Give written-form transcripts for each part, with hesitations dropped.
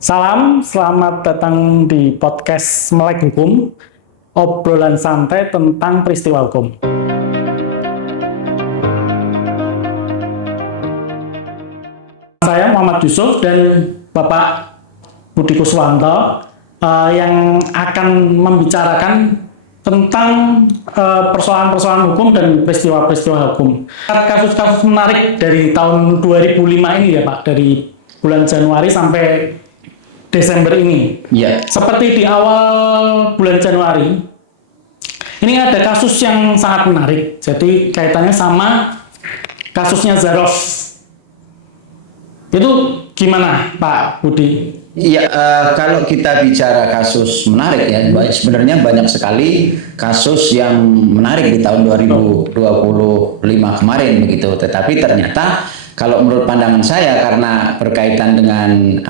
Salam, selamat datang di podcast Melek Hukum, obrolan santai tentang peristiwa hukum. Saya Muhammad Yusuf dan Bapak Budi Kuswanto yang akan membicarakan tentang persoalan-persoalan hukum dan peristiwa-peristiwa hukum. Kasus-kasus menarik dari tahun 2005 ini ya Pak, dari bulan Januari sampai Desember ini. Ya. Seperti di awal bulan Januari, ini ada kasus yang sangat menarik. Jadi kaitannya sama kasusnya Zarof. Itu gimana Pak Budi? Iya, kalau kita bicara kasus menarik ya, sebenarnya banyak sekali kasus yang menarik di tahun 2025 kemarin begitu. Tetapi ternyata kalau menurut pandangan saya karena berkaitan dengan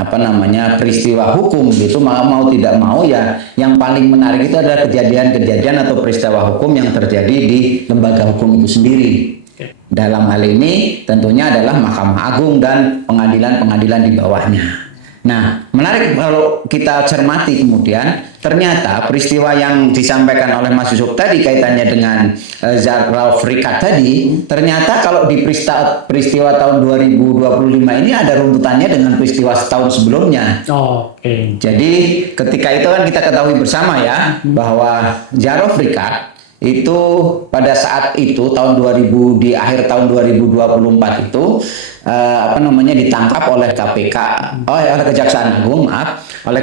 peristiwa hukum gitu, mau tidak mau ya yang paling menarik itu adalah kejadian-kejadian atau peristiwa hukum yang terjadi di lembaga hukum itu sendiri. Dalam hal ini tentunya adalah Mahkamah Agung dan pengadilan-pengadilan di bawahnya. Nah, menarik kalau kita cermati kemudian ternyata peristiwa yang disampaikan oleh Mas Yusuf tadi kaitannya dengan Zarof Rikaat tadi, ternyata kalau di peristiwa tahun 2025 ini ada runtutannya dengan peristiwa setahun sebelumnya. Jadi ketika itu kan kita ketahui bersama ya bahwa Zarof Rikaat itu pada saat itu di akhir tahun 2024 itu ditangkap oleh KPK, oleh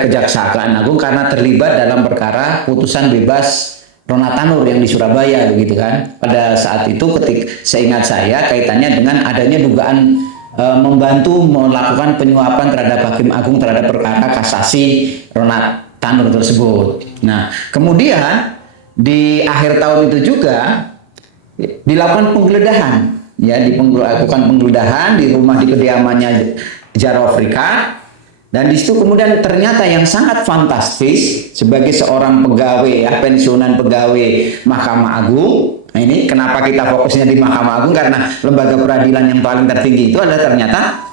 Kejaksaan Agung karena terlibat dalam perkara putusan bebas Rona Thanur yang di Surabaya begitu kan. Pada saat itu seingat saya kaitannya dengan adanya dugaan membantu melakukan penyuapan terhadap Hakim Agung terhadap perkara kasasi Rona Thanur tersebut. Nah, kemudian di akhir tahun itu juga dilakukan penggeledahan, ya, dilakukan penggeledahan di rumah di kediamannya Zarof Rikaat, dan di situ kemudian ternyata yang sangat fantastis sebagai seorang pegawai ya, pensiunan pegawai Mahkamah Agung. Nah, ini kenapa kita fokusnya di Mahkamah Agung karena lembaga peradilan yang paling tertinggi itu adalah ternyata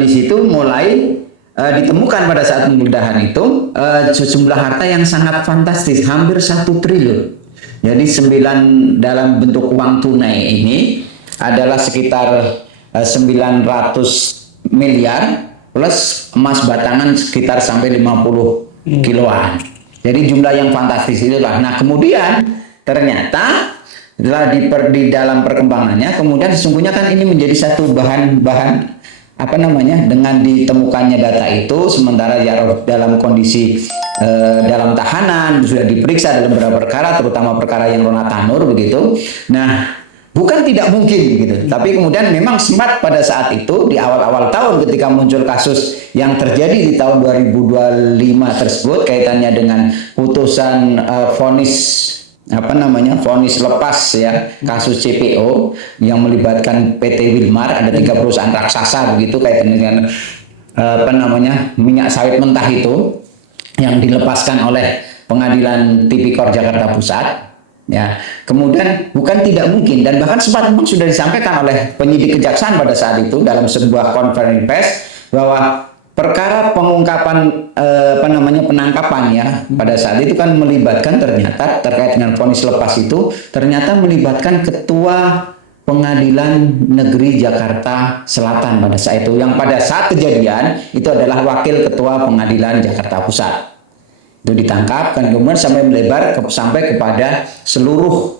di situ mulai ditemukan pada saat penggeledahan itu sejumlah harta yang sangat fantastis, hampir 1 triliun. Jadi 9 dalam bentuk uang tunai ini adalah sekitar 900 miliar plus emas batangan sekitar sampai 50 kiloan. Jadi jumlah yang fantastis itulah. Nah, kemudian ternyata setelah di dalam perkembangannya kemudian sesungguhnya kan ini menjadi satu bahan dengan ditemukannya data itu sementara Zarof dalam kondisi dalam tahanan sudah diperiksa dalam beberapa perkara terutama perkara yang Rona Thanur begitu. Nah, bukan tidak mungkin gitu, tapi kemudian memang sempat pada saat itu di awal-awal tahun ketika muncul kasus yang terjadi di tahun 2025 tersebut kaitannya dengan putusan vonis lepas ya kasus CPO yang melibatkan PT Wilmar, ada 3 perusahaan raksasa begitu kaitan dengan minyak sawit mentah itu yang dilepaskan oleh Pengadilan Tipikor Jakarta Pusat ya. Kemudian bukan tidak mungkin dan bahkan sempat memang sudah disampaikan oleh penyidik kejaksaan pada saat itu dalam sebuah konferensi pers bahwa perkara pengungkapan penangkapan ya pada saat itu kan melibatkan ternyata terkait dengan vonis lepas itu ternyata melibatkan ketua Pengadilan Negeri Jakarta Selatan pada saat itu yang pada saat kejadian itu adalah wakil ketua Pengadilan Jakarta Pusat. Itu ditangkap kan kemudian sampai melebar sampai kepada seluruh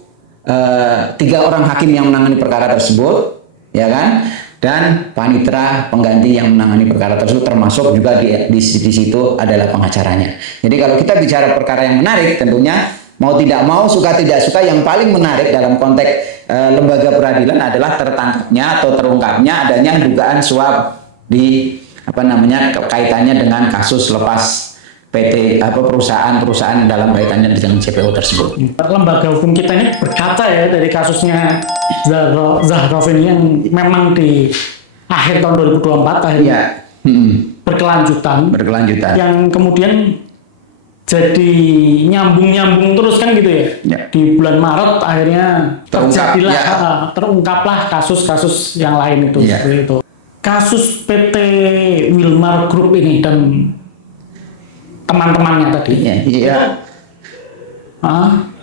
3 orang hakim yang menangani perkara tersebut ya kan, dan panitera pengganti yang menangani perkara tersebut termasuk juga di situ adalah pengacaranya. Jadi kalau kita bicara perkara yang menarik tentunya mau tidak mau suka tidak suka yang paling menarik dalam konteks lembaga peradilan adalah tertangkapnya atau terungkapnya adanya dugaan suap di kaitannya dengan kasus lepas PT perusahaan dalam kaitannya dengan CPO tersebut. Lembaga hukum kita ini berkaca ya dari kasusnya Zarof ini yang memang di akhir tahun 2024 akhirnya berkelanjutan yang kemudian jadi nyambung terus kan gitu ya. Di bulan Maret akhirnya terungkaplah kasus-kasus yang lain itu seperti itu. Kasus PT Wilmar Group ini dan teman-temannya tadi. Iya.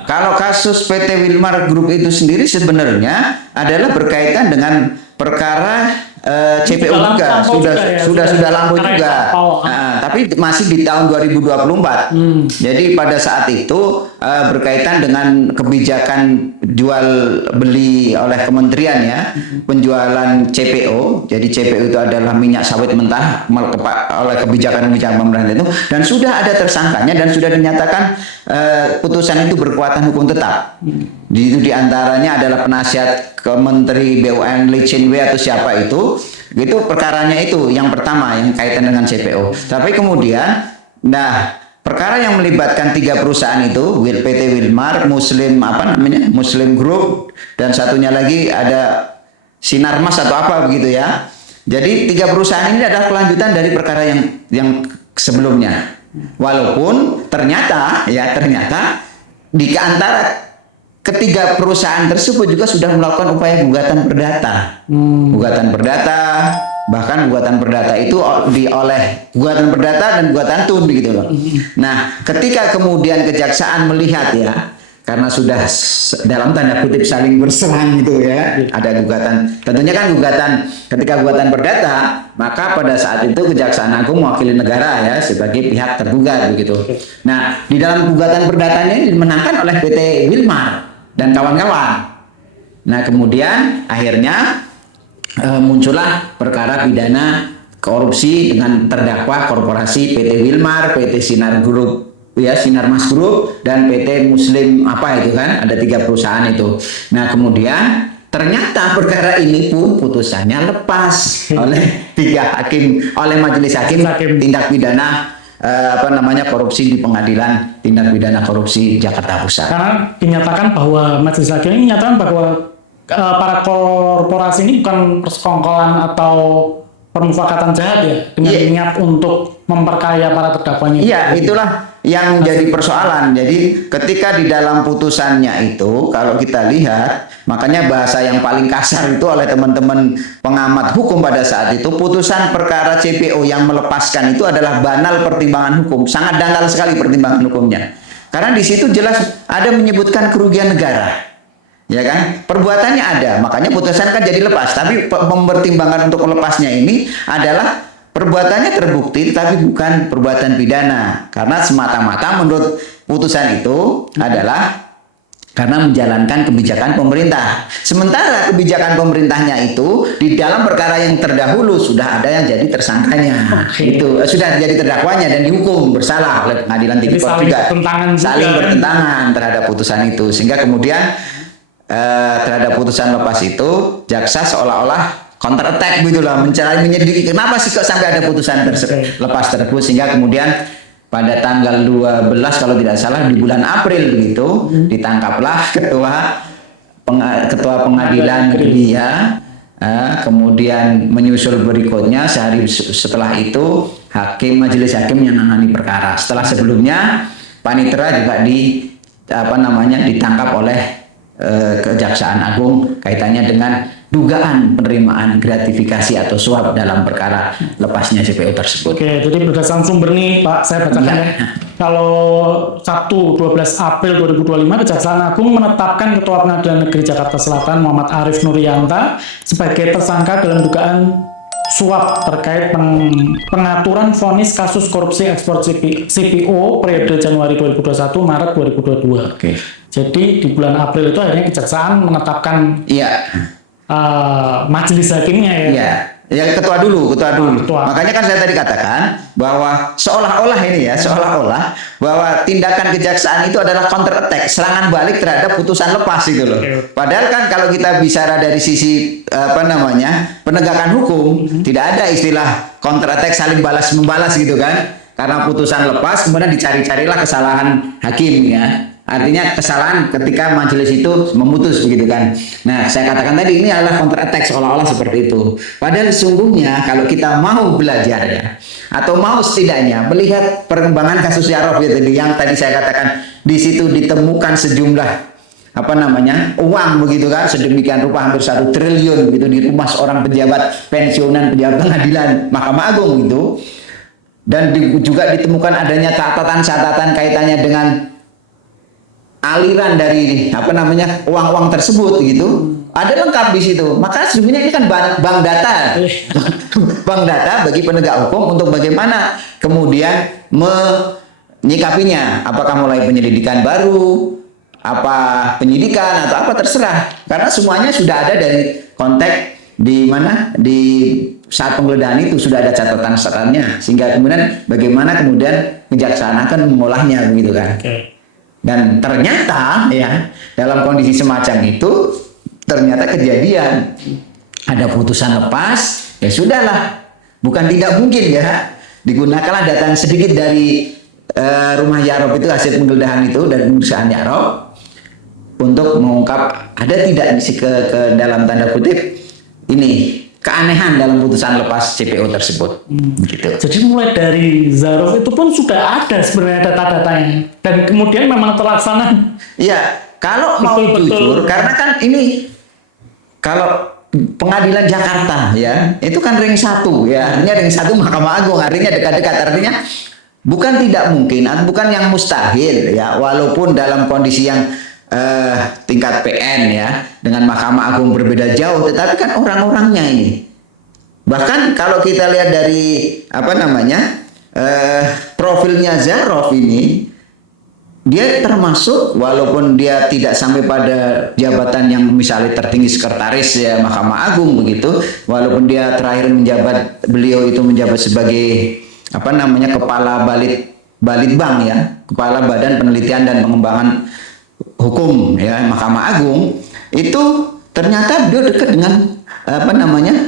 Kalau kasus PT Wilmar Group itu sendiri sebenarnya adalah berkaitan dengan perkara CPO juga, sudah lampau juga. Tapi masih di tahun 2024. Jadi pada saat itu berkaitan dengan kebijakan jual beli oleh kementerian ya, penjualan CPO. Jadi CPO itu adalah minyak sawit mentah oleh kebijakan-kebijakan pemerintah itu, dan sudah ada tersangkanya dan sudah dinyatakan putusan itu berkekuatan hukum tetap. Itu diantaranya adalah penasihat Menteri BUMN Lee Chin Wei atau siapa itu perkaranya itu yang pertama yang kaitan dengan CPO. Tapi kemudian, perkara yang melibatkan 3 perusahaan itu, PT Wilmar, Muslim Group, dan satunya lagi ada Sinarmas atau apa begitu ya. Jadi 3 perusahaan ini adalah kelanjutan dari perkara yang sebelumnya. Walaupun ternyata di antara ketiga perusahaan tersebut juga sudah melakukan upaya gugatan perdata. Gugatan perdata, bahkan gugatan perdata itu oleh gugatan perdata dan gugatan tun gitu loh. Nah, ketika kemudian kejaksaan melihat ya, karena sudah dalam tanda kutip saling berserang gitu ya, ada gugatan. Tentunya kan ketika gugatan perdata, maka pada saat itu Kejaksaan Agung mewakili negara ya sebagai pihak tergugat begitu. Nah, di dalam gugatan perdatanya ini dimenangkan oleh PT Wilmar dan kawan-kawan. Nah, kemudian akhirnya muncullah perkara pidana korupsi dengan terdakwa korporasi PT Wilmar, PT Sinar Group ya, Sinarmas Group, dan PT Muslim itu kan, ada 3 perusahaan itu. Nah, kemudian ternyata perkara ini pun putusannya lepas oleh 3 hakim, oleh majelis hakim tindak pidana korupsi di Pengadilan Tindak Pidana Korupsi Jakarta Pusat. Karena dinyatakan bahwa majelis hakim ini menyatakan bahwa para korporasi ini bukan persekongkolan atau permufakatan jahat ya, dengan niat untuk memperkaya para terdakwanya. Iya, itulah yang jadi persoalan. Jadi ketika di dalam putusannya itu, kalau kita lihat, makanya bahasa yang paling kasar itu oleh teman-teman pengamat hukum pada saat itu, putusan perkara CPO yang melepaskan itu adalah banal pertimbangan hukum, sangat dangkal sekali pertimbangan hukumnya. Karena di situ jelas ada menyebutkan kerugian negara. Ya kan, perbuatannya ada, makanya putusan kan jadi lepas. Tapi mempertimbangkan untuk melepasnya ini adalah perbuatannya terbukti, tapi bukan perbuatan pidana. Karena semata-mata menurut putusan itu adalah karena menjalankan kebijakan pemerintah. Sementara kebijakan pemerintahnya itu di dalam perkara yang terdahulu sudah ada yang jadi tersangkanya. Itu sudah jadi terdakwanya dan dihukum bersalah oleh pengadilan tipikor juga. Saling bertentangan terhadap putusan itu, sehingga kemudian terhadap putusan lepas itu jaksa seolah-olah counter attack gitulah, mencari menyelidiki kenapa sih kok sampai ada putusan lepas tersebut, sehingga kemudian pada tanggal 12 kalau tidak salah di bulan April begitu ditangkaplah ketua pengadilan negeri ya. Kemudian menyusul berikutnya sehari setelah itu majelis hakim yang menangani perkara. Setelah sebelumnya panitera juga ditangkap oleh Kejaksaan Agung kaitannya dengan dugaan penerimaan gratifikasi atau suap dalam perkara lepasnya CPO tersebut. Oke, jadi berdasarkan sumber nih Pak, saya bacakan ya. Kalau Sabtu 12 April 2025, Kejaksaan Agung menetapkan Ketua Pengadilan Negeri Jakarta Selatan Muhammad Arif Nuriyanta sebagai tersangka dalam dugaan suap terkait pengaturan vonis kasus korupsi ekspor CPO periode Januari 2021 Maret 2022. Oke. Jadi di bulan April itu akhirnya Kejaksaan menetapkan majelis hakimnya ya. Ya, ketua dulu. Makanya kan saya tadi katakan bahwa seolah-olah bahwa tindakan kejaksaan itu adalah counter attack, serangan balik terhadap putusan lepas itu loh. Padahal kan kalau kita bicara dari sisi penegakan hukum, tidak ada istilah counter attack saling balas membalas gitu kan. Karena putusan lepas kemudian dicari-carilah kesalahan hakim ya. Artinya kesalahan ketika majelis itu memutus begitu kan. Nah, saya katakan tadi ini adalah counter attack seolah-olah seperti itu. Padahal sesungguhnya kalau kita mau belajar ya, atau mau setidaknya melihat perkembangan kasus Yarof yang tadi saya katakan, di situ ditemukan sejumlah uang begitu kan, sedemikian rupa hampir 1 triliun begitu di rumah seorang pejabat pensiunan pejabat pengadilan Mahkamah Agung itu. dan juga ditemukan adanya catatan-catatan kaitannya dengan aliran dari uang-uang tersebut gitu, ada lengkap di situ. Maka sebenarnya ini kan bank data, bank data bagi penegak hukum untuk bagaimana kemudian menyikapinya. Apakah mulai penyelidikan baru, apa penyidikan atau apa terserah. Karena semuanya sudah ada dari konteks di mana di saat penggeledahan itu sudah ada catatan-catatannya, sehingga kemudian bagaimana kemudian kejaksaan akan mengolahnya begitu kan. Dan ternyata ya dalam kondisi semacam itu ternyata kejadian ada putusan lepas, ya sudahlah, bukan tidak mungkin ya digunakanlah data sedikit dari rumah Yarob itu, hasil penggeledahan itu dan pemeriksaan Yarob untuk mengungkap ada tidak ke dalam tanda kutip ini keanehan dalam putusan lepas CPO tersebut. Gitu. Jadi mulai dari Zarof itu pun sudah ada sebenarnya data-datanya dan kemudian memang terlaksana. Iya, kalau mau jujur, karena kan ini kalau pengadilan Jakarta ya, itu kan ring 1 ya, artinya ring 1 Mahkamah Agung, artinya dekat-dekat, artinya bukan tidak mungkin, bukan yang mustahil ya, walaupun dalam kondisi yang tingkat PN ya dengan Mahkamah Agung berbeda jauh, tetapi kan orang-orangnya ini. Bahkan kalau kita lihat dari profilnya Zarof ini, dia termasuk walaupun dia tidak sampai pada jabatan yang misalnya tertinggi sekretaris ya Mahkamah Agung begitu, walaupun dia terakhir beliau itu menjabat sebagai kepala Balitbang ya, kepala Badan Penelitian dan Pengembangan Hukum ya Mahkamah Agung, itu ternyata beliau dekat dengan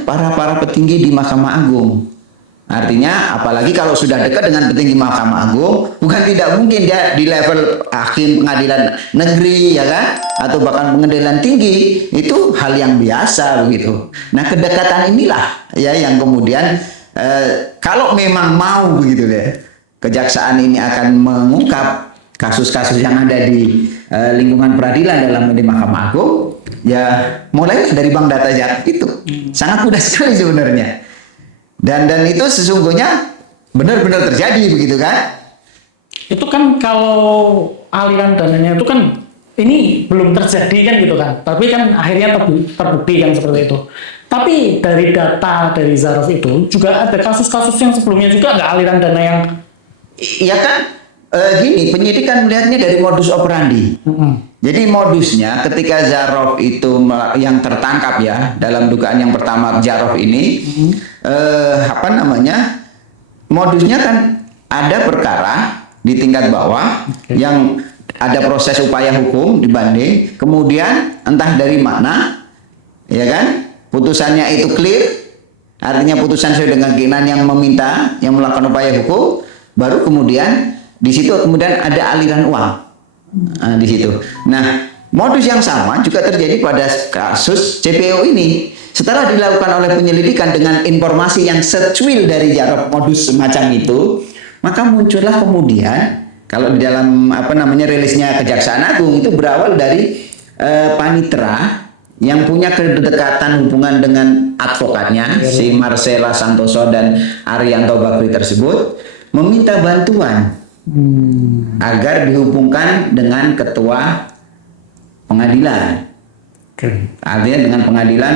para petinggi di Mahkamah Agung. Artinya apalagi kalau sudah dekat dengan petinggi Mahkamah Agung, bukan tidak mungkin dia di level hakim pengadilan negeri ya kan, atau bahkan pengadilan tinggi, itu hal yang biasa begitu. Nah, kedekatan inilah ya yang kemudian kalau memang mau begitu deh, kejaksaan ini akan mengungkap kasus-kasus yang ada di lingkungan peradilan dalam di Mahkamah Agung, ya mulai dari bank data Jakarta itu sangat mudah sekali sebenarnya, dan itu sesungguhnya benar-benar terjadi begitu kan? Itu kan kalau aliran dananya itu kan ini belum terjadi kan gitu kan, tapi kan akhirnya terbukti kan seperti itu. Tapi dari data dari Zarof itu juga ada kasus-kasus yang sebelumnya juga nggak aliran dana yang iya kan? Gini, penyidik kan melihatnya dari modus operandi. Jadi modusnya ketika Zarof itu yang tertangkap ya dalam dugaan yang pertama Zarof ini, modusnya kan ada perkara di tingkat bawah yang ada proses upaya hukum dibanding, kemudian entah dari mana, ya kan, putusannya itu clear, artinya putusan sesuai dengan keinginan yang meminta, yang melakukan upaya hukum, baru kemudian di situ kemudian ada aliran uang di situ. Nah, modus yang sama juga terjadi pada kasus CPO ini. Setelah dilakukan oleh penyelidikan dengan informasi yang secuil dari Zarof modus semacam itu, maka muncullah kemudian kalau di dalam rilisnya Kejaksaan Agung itu berawal dari panitera yang punya kedekatan hubungan dengan advokatnya si Marcella Santoso dan Arianto Bakri tersebut meminta bantuan agar dihubungkan dengan ketua pengadilan. Artinya dengan pengadilan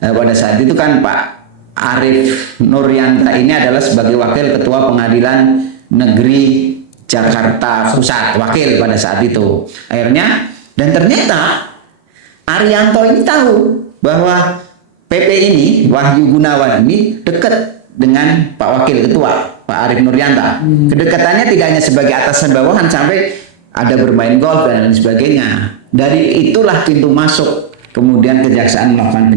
pada saat itu kan Pak Arief Nuryanta ini adalah sebagai wakil ketua pengadilan negeri Jakarta Pusat, wakil pada saat itu. Akhirnya dan ternyata Arianto ini tahu bahwa PP ini Wahyu Gunawan ini dekat dengan Pak Wakil Ketua Pak Arief Nuryanta. Kedekatannya tidak hanya sebagai atasan bawahan, sampai ada bermain golf dan lain sebagainya. Dari itulah pintu masuk kemudian kejaksaan melakukan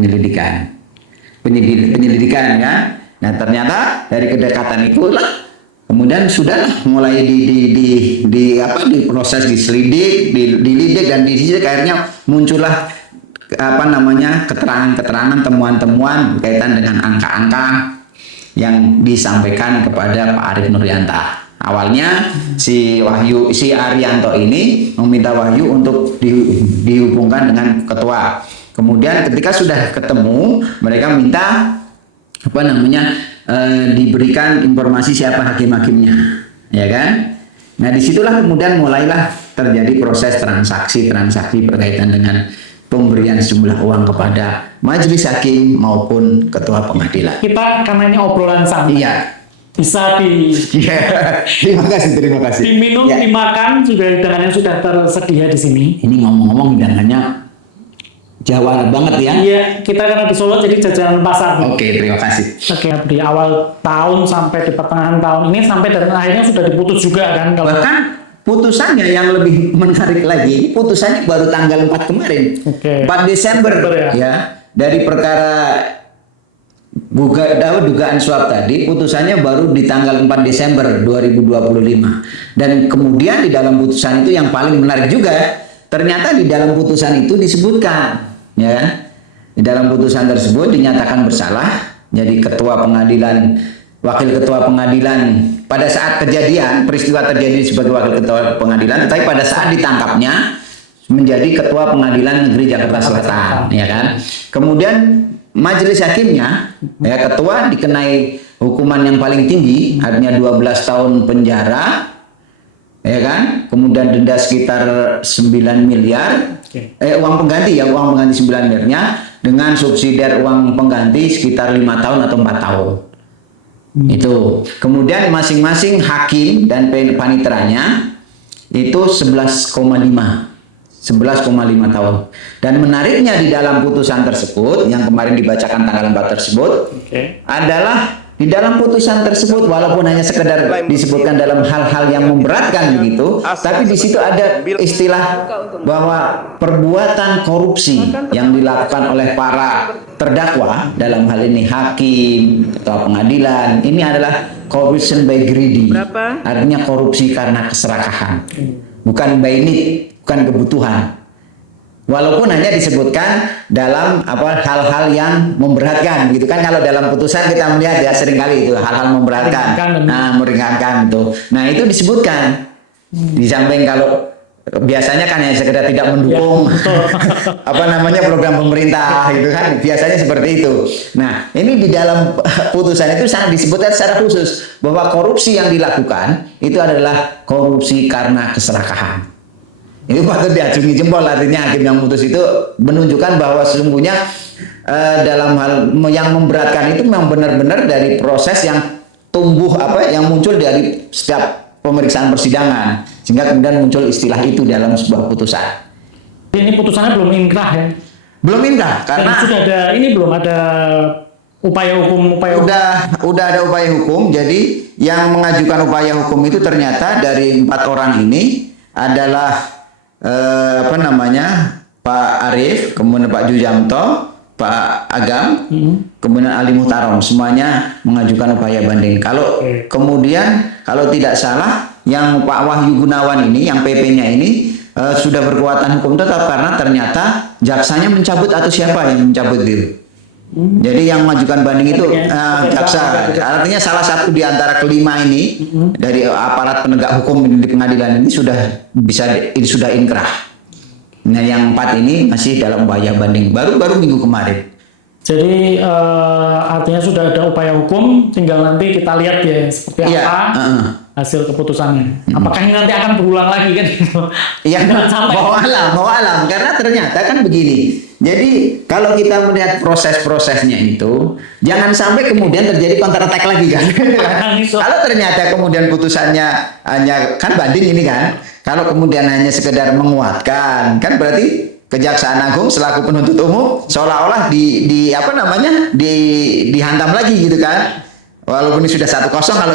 penyelidikan ya. Nah, ternyata dari kedekatan itulah kemudian sudah mulai diproses, dilidik dan disidik, akhirnya muncullah keterangan-keterangan, temuan-temuan berkaitan dengan angka-angka yang disampaikan kepada Pak Arief Nuryanta. Awalnya si Arianto ini meminta Wahyu untuk dihubungkan dengan ketua. Kemudian ketika sudah ketemu, mereka minta diberikan informasi siapa hakim-hakimnya, ya kan? Nah disitulah kemudian mulailah terjadi proses transaksi berkaitan dengan pemberian sejumlah uang kepada majelis hakim maupun ketua pengadilan. Kita karena ini obrolan santai. Iya. Bisa Iya. Terima kasih. diminum, Ya. dimakan juga hidangannya sudah tersedia di sini. Ini ngomong-ngomong hidangannya Jawa banget ya. Iya, kita karena di Solo jadi jajanan pasar. Oke, terima kasih. Oke, di awal tahun sampai di pertengahan tahun ini sampai dan akhirnya sudah diputus juga kan kalau Bahkan putusannya yang lebih menarik lagi, putusannya baru tanggal 4 kemarin. Oke. 4 Desember ya. ya. Dari perkara dugaan suap tadi, putusannya baru di tanggal 4 Desember 2025. Dan kemudian di dalam putusan itu yang paling menarik juga, ternyata di dalam putusan itu disebutkan, ya kan? Di dalam putusan tersebut dinyatakan bersalah, jadi ketua pengadilan, wakil ketua pengadilan pada saat kejadian, peristiwa terjadi sebagai wakil ketua pengadilan, tetapi pada saat ditangkapnya menjadi ketua pengadilan negeri Jakarta Selatan, ya kan? Kemudian majelis hakimnya, ya ketua dikenai hukuman yang paling tinggi, artinya 12 tahun penjara, ya kan? Kemudian denda sekitar 9 miliar, uang pengganti 9 miliarnya, dengan subsidiar uang pengganti sekitar 5 tahun atau 4 tahun. Itu. Kemudian masing-masing hakim dan paniteranya itu 11,5 tahun. Dan menariknya di dalam putusan tersebut yang kemarin dibacakan tanggal 4 tersebut adalah di dalam putusan tersebut walaupun hanya sekedar disebutkan dalam hal-hal yang memberatkan begitu, tapi di situ ada istilah bahwa perbuatan korupsi yang dilakukan oleh para terdakwa, dalam hal ini hakim atau pengadilan, ini adalah corruption by greedy. Artinya korupsi karena keserakahan. Bukan by need, bukan kebutuhan. Walaupun hanya disebutkan dalam hal-hal yang memberatkan gitu kan, kalau dalam putusan kita melihat ya seringkali itu hal-hal memberatkan, meringankan itu. Nah itu disebutkan di samping kalau biasanya kan hanya sekedar tidak mendukung program pemerintah gitu kan, biasanya seperti itu. Nah ini di dalam putusan itu sangat disebutkan secara khusus bahwa korupsi yang dilakukan itu adalah korupsi karena keserakahan. Itu patut diacungi jempol, artinya hakim yang memutus itu menunjukkan bahwa sesungguhnya dalam hal yang memberatkan itu memang benar-benar dari proses yang tumbuh yang muncul dari setiap pemeriksaan persidangan, sehingga kemudian muncul istilah itu dalam sebuah putusan. Ini putusannya belum inkrah ya? Belum inkrah karena sudah ada belum ada upaya hukum. Udah ada upaya hukum. Jadi yang mengajukan upaya hukum itu ternyata dari 4 orang ini adalah Pak Arief, kemudian Pak Jujamto, Pak Agam, kemudian Ali Muhtarom, semuanya mengajukan upaya banding. Kemudian kalau tidak salah yang Pak Wahyu Gunawan ini, yang PP-nya ini sudah berkekuatan hukum tetap karena ternyata jaksanya mencabut atau siapa yang mencabut itu. Jadi yang mengajukan banding itu jaksa. Artinya salah satu di antara kelima ini dari aparat penegak hukum di pengadilan ini sudah inkrah. Nah yang 4 ini masih dalam upaya banding baru minggu kemarin. Jadi artinya sudah ada upaya hukum, tinggal nanti kita lihat ya seperti apa hasil keputusannya. Apakah ini nanti akan berulang lagi kan? Iya, mau alam karena ternyata kan begini. Jadi kalau kita melihat proses-prosesnya itu, jangan sampai kemudian terjadi counter attack lagi kan. Kalau ternyata kemudian putusannya hanya kan banding ini kan, kalau kemudian hanya sekedar menguatkan, kan berarti Kejaksaan Agung selaku penuntut umum seolah-olah dihantam lagi gitu kan. Walaupun ini sudah 1-0 kalau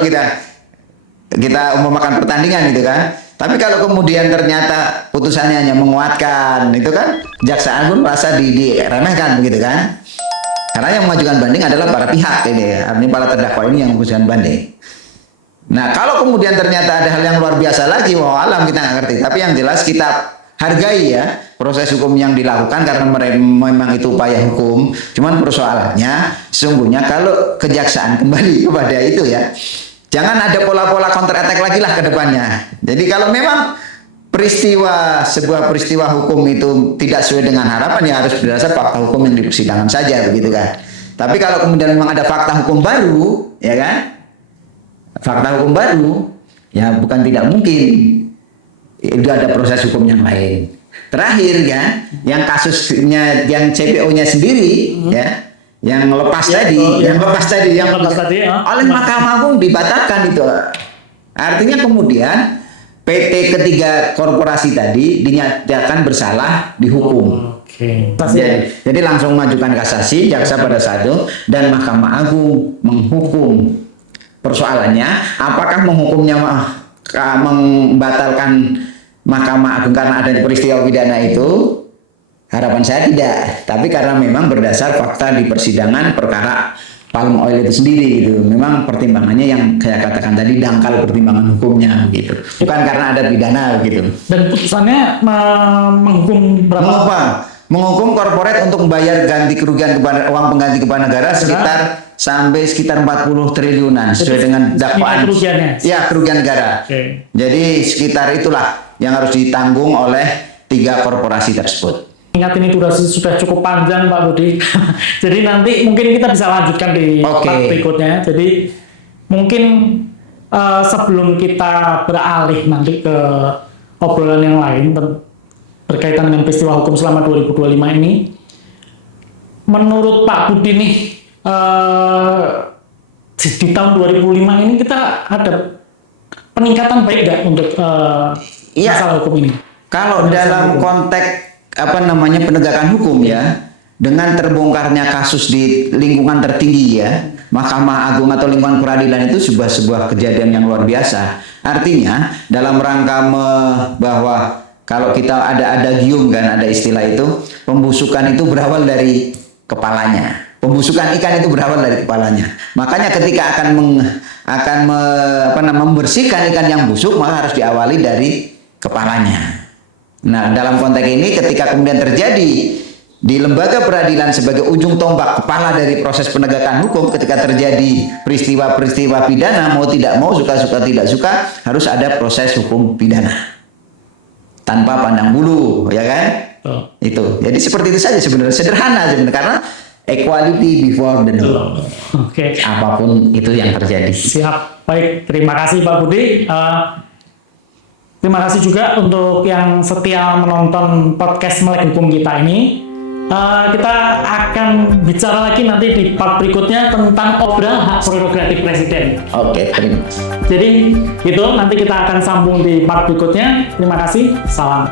kita umpamakan pertandingan gitu kan. Tapi kalau kemudian ternyata putusannya hanya menguatkan, itu kan Jaksa Agung merasa diremehkan begitu kan. Karena yang mengajukan banding adalah para pihak ini ya, artinya para terdakwa ini yang mengajukan banding. Nah kalau kemudian ternyata ada hal yang luar biasa lagi, alam kita nggak ngerti. Tapi yang jelas kita hargai ya proses hukum yang dilakukan karena memang itu upaya hukum. Cuman persoalannya sesungguhnya kalau kejaksaan kembali kepada itu ya, jangan ada pola-pola counter attack lagi lah ke depannya. Jadi kalau memang sebuah peristiwa hukum itu tidak sesuai dengan harapan, ya harus berdasar fakta hukum yang di persidangan saja begitu kan. Tapi kalau kemudian memang ada fakta hukum baru, ya kan? Fakta hukum baru, ya bukan tidak mungkin. Itu ada proses hukum yang lain. Terakhir ya, yang kasusnya, yang CPO-nya sendiri, ya, yang lepas tadi, oleh Mahkamah Agung dibatalkan itu. Artinya kemudian PT ketiga korporasi tadi dinyatakan bersalah, dihukum. Jadi langsung mengajukan kasasi jaksa pada saat itu, dan Mahkamah Agung menghukum. Persoalannya, apakah menghukumnya membatalkan Mahkamah Agung karena adanya peristiwa pidana itu? Harapan saya tidak. Tapi karena memang berdasar fakta di persidangan perkara palm oil itu sendiri gitu. Memang pertimbangannya yang saya katakan tadi dangkal pertimbangan hukumnya gitu. Bukan karena ada pidana gitu. Dan putusannya menghukum berapa? Menghukum korporat untuk membayar ganti kerugian kepada uang pengganti kepada negara sekitar 40 triliunan sesuai dengan dakwaan. Ya, kerugian negara. Jadi sekitar itulah yang harus ditanggung oleh 3 korporasi tersebut. Ingat ini durasi sudah cukup panjang Pak Budi. Jadi nanti mungkin kita bisa lanjutkan di part berikutnya. Jadi mungkin sebelum kita beralih nanti ke obrolan yang lain berkaitan dengan peristiwa hukum selama 2025 ini, menurut Pak Budi nih di tahun 2005 ini kita ada peningkatan baik nggak untuk masalah hukum ini? Kalau dalam konteks penegakan hukum ya, dengan terbongkarnya kasus di lingkungan tertinggi ya, Mahkamah Agung atau lingkungan peradilan itu sebuah kejadian yang luar biasa. Artinya dalam rangka bahwa kalau kita ada adagium kan, ada istilah itu, pembusukan itu berawal dari kepalanya. Pembusukan ikan itu berawal dari kepalanya. Makanya ketika akan membersihkan ikan yang busuk, maka harus diawali dari kepalanya. Nah, dalam konteks ini ketika kemudian terjadi di lembaga peradilan sebagai ujung tombak kepala dari proses penegakan hukum, ketika terjadi peristiwa-peristiwa pidana, mau tidak mau, suka-suka tidak suka, harus ada proses hukum pidana tanpa pandang bulu, ya kan? Itu. Jadi seperti itu saja sebenarnya, sederhana sebenarnya, karena equality before the law. Apapun itu yang terjadi. Siap. Baik, terima kasih Pak Budi. Terima kasih juga untuk yang setia menonton podcast Melek Hukum kita ini. Kita akan bicara lagi nanti di part berikutnya tentang obral hak prerogatif presiden. Terima kasih. Jadi gitu, nanti kita akan sambung di part berikutnya. Terima kasih. Salam.